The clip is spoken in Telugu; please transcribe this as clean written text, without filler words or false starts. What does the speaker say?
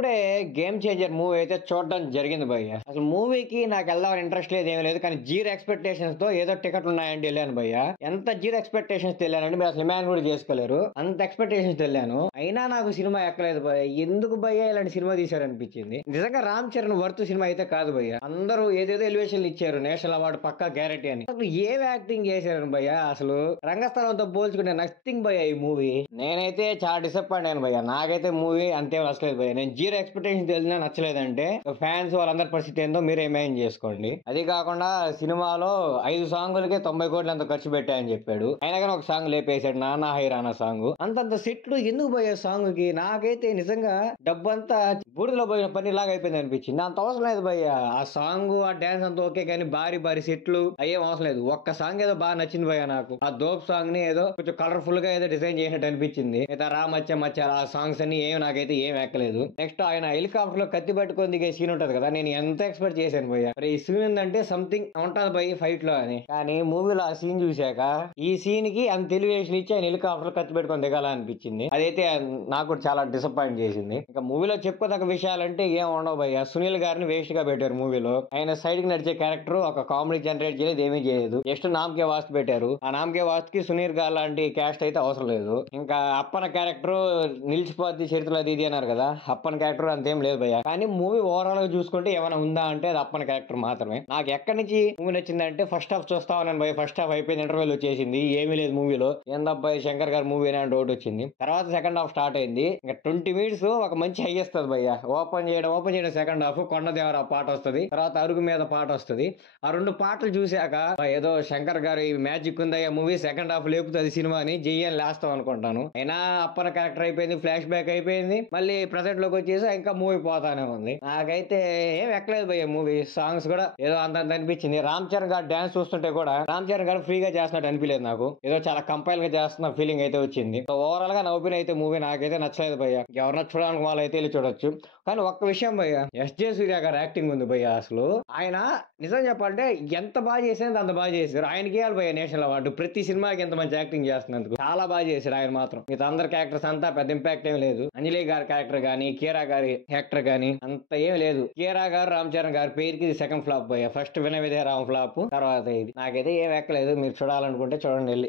ఇప్పుడే 'గేమ్ చేంజర్' మూవీ అయితే చూడడం జరిగింది భయ్య. అసలు మూవీకి నాకెళ్దామని ఇంట్రెస్ట్ లేదు, ఏమి లేదు. కానీ జీరో ఎక్స్‌పెక్టేషన్స్‌తో ఏదో టికెట్లున్నాయండి ఎళ్ళాను భయ్య. ఎంత జీరో ఎక్స్‌పెక్టేషన్స్‌తో ఎళ్ళానంటే మీరు అసలు ఇమాజిన్ కూడా చేసుకోలేరు. అంత ఎక్స్‌పెక్టేషన్స్‌తో ఎళ్ళాను. అయినా నాకు సినిమా ఎక్కలేదు భయ్య. ఎందుకు భయ్య ఇలాంటి సినిమా తీశారనిపించింది. నిజంగా 'రామ్ చరణ్' వర్త్ సినిమా అయితే కాదు భయ్య. అందరూ ఏదేదో ఎలివేషన్‌లు ఇచ్చారు. నేషనల్ అవార్డ్ పక్కా గ్యారంటీ అని. అసలు ఏం యాక్టింగ్ చేశారు భయ్య అసలు. రంగస్థలంతో పోల్చుకుంటే నథింగ్ భయ్య ఈ మూవీ. నేనైతే చాలా డిసప్పాయింట్ అయ్యాను భయ్య. నాకైతే మూవీ అంతేం నచ్చలేదు భయ్య. నేను జీరో ఎక్స్‌పెక్టేషన్స్ తెలిసినా నచ్చలేదంటే ఫ్యాన్స్ వాళ్ళందరి పరిస్థితి ఏందో మీరే ఇమాజిన్ చేసుకోండి. అది కాకుండా సినిమాలో 5 సాంగులకే 90 కోట్లు అంత ఖర్చు పెట్టాయని చెప్పాడు. అయినా కానీ ఒక సాంగ్ లేపేశాడు, 'నానా హైరానా' సాంగ్. అంతంత సెట్లు ఎందుకు పోయే సాంగ్ కి? నాకైతే నిజంగా డబ్బంతా బూడిదలో పోయిన పని లాగా అయిపోయింది అనిపించింది. అంత అవసరం లేదు భయ్య. ఆ సాంగ్ ఆ డాన్స్ అంతా ఓకే, కానీ భారీ భారీ సెట్లు అయ్యేం అవసరం లేదు. ఒక్క సాంగ్ ఏదో బాగా నచ్చింది భయ్య నాకు. ఆ దోప్ సాంగ్ ని ఏదో కొంచెం కలర్ఫుల్ గా ఏదో డిజైన్ చేసినట్టు అనిపించింది. అయితే రామచ్చ మచ్చ ఆ సాంగ్స్ అన్ని నాకైతే ఏం ఎక్కలేదు. నెక్స్ట్ ఆయన హెలికాప్టర్ లో కత్తి పట్టుకొని దిగే సీన్ ఉంటది కదా, నేను ఎంత ఎక్స్పెక్ట్ చేశాను భయ్య. మరి ఈ సీన్ ఏంటంటే సంథింగ్ ఉంటది భయ్య ఫైట్ లో అని. కానీ మూవీలో ఆ సీన్ చూశాక ఈ సీన్ కి అంత ఎలివేషన్ ఇచ్చి ఆయన హెలికాప్టర్ కత్తి పెట్టుకొని దిగాల అనిపించింది. అదైతే నాకు కూడా చాలా డిసప్పాయింట్ చేసింది. ఇంకా మూవీలో చెప్పుకోదగ్గ విషయాలంటే ఏం ఉండవు భయ్య. సునీల్ గారిని వేస్ట్ గా పెట్టారు మూవీలో. ఆయన సైడ్ కి నడిచే క్యారెక్టర్ ఒక కామెడీ జనరేట్ చేయలేదు, ఏమీ చేయలేదు. జస్ట్ నామకే వాస్తు పెట్టారు. ఆ నామకే వాస్తుకి సునీల్ గారు లాంటి క్యాస్ట్ అయితే అవసరం లేదు. ఇంకా అప్పన క్యారెక్టర్ నిలిచిపోద్ది చరిత్రలో అది ఇది అన్నారు కదా, అప్పన క్యారెక్టర్ అంతేం లేదు భయ్య. కానీ మూవీ ఓవరాల్ గా చూసుకుంటే ఏమైనా ఉందా అంటే అది అప్పన క్యారెక్టర్ మాత్రమే. నాకు ఎక్కడి నుంచి మూవీ నచ్చిందంటే ఫస్ట్ హాఫ్ చూస్తా ఉన్నాను భయ్య. ఫస్ట్ హాఫ్ అయిపోయింది, ఇంటర్వెల్ వచ్చేసింది, ఏమీ లేదు మూవీలో. ఏందబ్బాయి శంకర్ గారు మూవీ అని డౌట్ వచ్చింది. తర్వాత సెకండ్ హాఫ్ స్టార్ట్ అయింది. ఇంకా 20 మినిట్స్ ఒక మంచి హై ఇస్తుంది భయ్య. ఓపెన్ చేయడం సెకండ్ హాఫ్ కొండదేవర పాట వస్తుంది, తర్వాత అరుగు మీద పాట వస్తుంది. ఆ రెండు పాటలు చూశాక ఏదో శంకర్ గారు ఈ మ్యాజిక్ ఉందయ్యా మూవీ, సెకండ్ హాఫ్ లేపుతుంది సినిమా అని జయ్యని లేస్తాం అనుకుంటాను. అయినా అప్పన క్యారెక్టర్ అయిపోయింది, ఫ్లాష్ బ్యాక్ అయిపోయింది, మళ్ళీ ప్రెసెంట్ లోకి వచ్చేసి ఇంకా మూవీ పోతానే ఉంది. నాకైతే ఏం ఎక్కలేదు భయ్య మూవీ. సాంగ్స్ కూడా ఏదో అంతంత అనిపించింది. రామ్ చరణ్ గారు డాన్స్ చూస్తుంటే కూడా రామ్ చరణ్ గారు ఫ్రీగా చేస్తున్నట్టు అనిపించలేదు నాకు. ఏదో చాలా కంపైల్ గా చేస్తున్న ఫీలింగ్ అయితే వచ్చింది. ఓవరాల్ గా నా ఒపీనియన్ అయితే మూవీ నాకైతే నచ్చలేదు భయ్య. ఎవరన్నా చూడడానికి వాళ్ళు అయితే వెళ్ళి చూడొచ్చు. కానీ ఒక్క విషయం భయ్య, ఎస్జే సూర్య గారు యాక్టింగ్ ఉంది భయ్య. అసలు ఆయన నిజం చెప్పాలంటే ఎంత బాగా చేసేది అంత బాగా చేశారు. ఆయనకి ఇవ్వాలి భయ్య నేషనల్ అవార్డు. ప్రతి సినిమాకి ఎంత మంచి యాక్టింగ్ చేస్తున్నందుకు చాలా బాగా చేశారు ఆయన మాత్రం. మిగతా అందరు క్యారెక్టర్స్ అంతా పెద్ద ఇంపాక్ట్ ఏం లేదు. అంజలి గారి క్యారెక్టర్ గానీ, కీరా గారి యాక్టర్ గానీ అంత ఏం లేదు. కీరా గారు రామ్ చరణ్ గారి పేరుకి ఇది సెకండ్ ఫ్లాప్ భయ్య. ఫస్ట్ వినయ విధేయ రామ్ ఫ్లాప్, తర్వాత ఇది. నాకైతే ఏం ఎక్కలేదు. మీరు చూడాలనుకుంటే చూడండి వెళ్ళి.